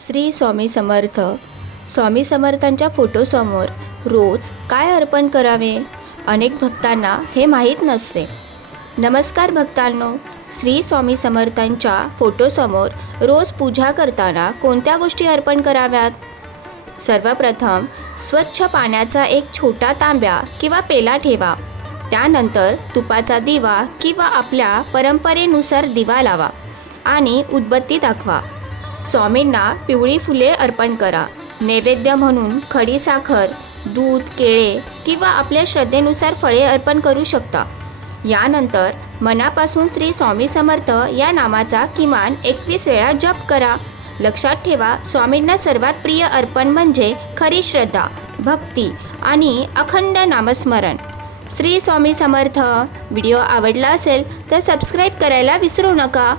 श्री स्वामी समर्थ. स्वामी समर्थांच्या फोटोसमोर रोज काय अर्पण करावे? अनेक भक्तांना हे माहीत नसते. नमस्कार भक्तांनो, श्री स्वामी समर्थांच्या फोटोसमोर रोज पूजा करताना कोणत्या गोष्टी अर्पण कराव्यात? सर्वप्रथम स्वच्छ पाण्याचा एक छोटा तांब्या किंवा पेला ठेवा. त्यानंतर तुपाचा दिवा किंवा आपल्या परंपरेनुसार दिवा लावा आणि उदबत्ती दाखवा. स्वामींना पिवळी फुले अर्पण करा. नैवेद्य म्हणून खडी साखर, दूध, केळे किंवा आपल्या श्रद्धेनुसार फळे अर्पण करू शकता. यानंतर मनापासून श्री स्वामी समर्थ या नामाचा किमान 21 वेळा जप करा. लक्षात ठेवा, स्वामींना सर्वात प्रिय अर्पण म्हणजे खरी श्रद्धा, भक्ती आणि अखंड नामस्मरण. श्री स्वामी समर्थ. व्हिडिओ आवडला असेल तर सबस्क्राईब करायला विसरू नका.